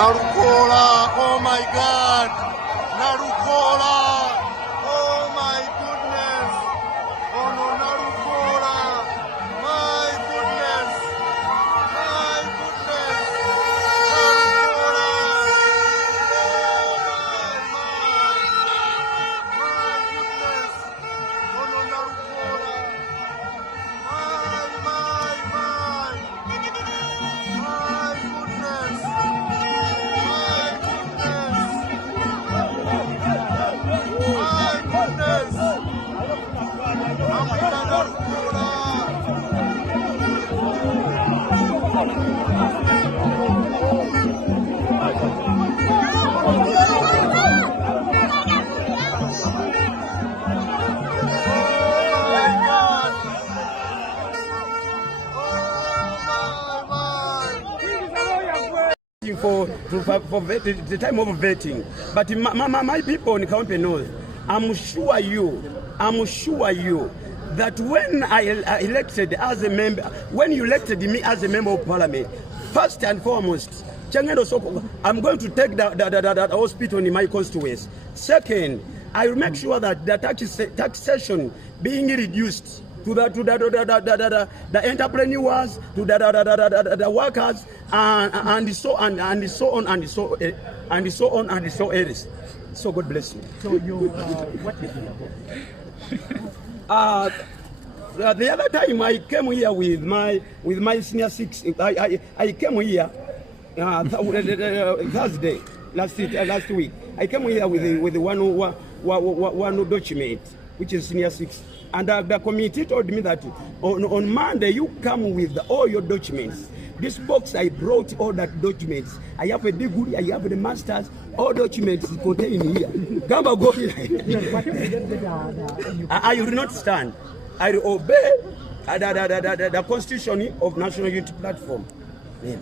Narukola, oh my God. Narukola, oh my goodness. Oh no, Narukola, my goodness. My goodness. Narukola, my goodness. Oh no, Narukola. My goodness. For the time of vetting, but my people in Kawempe North, I'm sure you that when I elected as a member, when you elected me as a member of parliament, first and foremost, I'm going to take the hospital in my constituency. Second, I will make sure that the taxation being reduced to the entrepreneurs, to the workers, and so on and so on and so else. So God bless you. So you, what is it? The other time I came here with my senior six. I came here Thursday last week. I came here with one document, which is senior six. And the committee told me that on Monday you come with all your documents. This box I brought all that documents. I have a degree, I have the masters, all documents contained here. Gamba go here. I will not stand. I will obey the constitution of National Unity Platform. Yeah.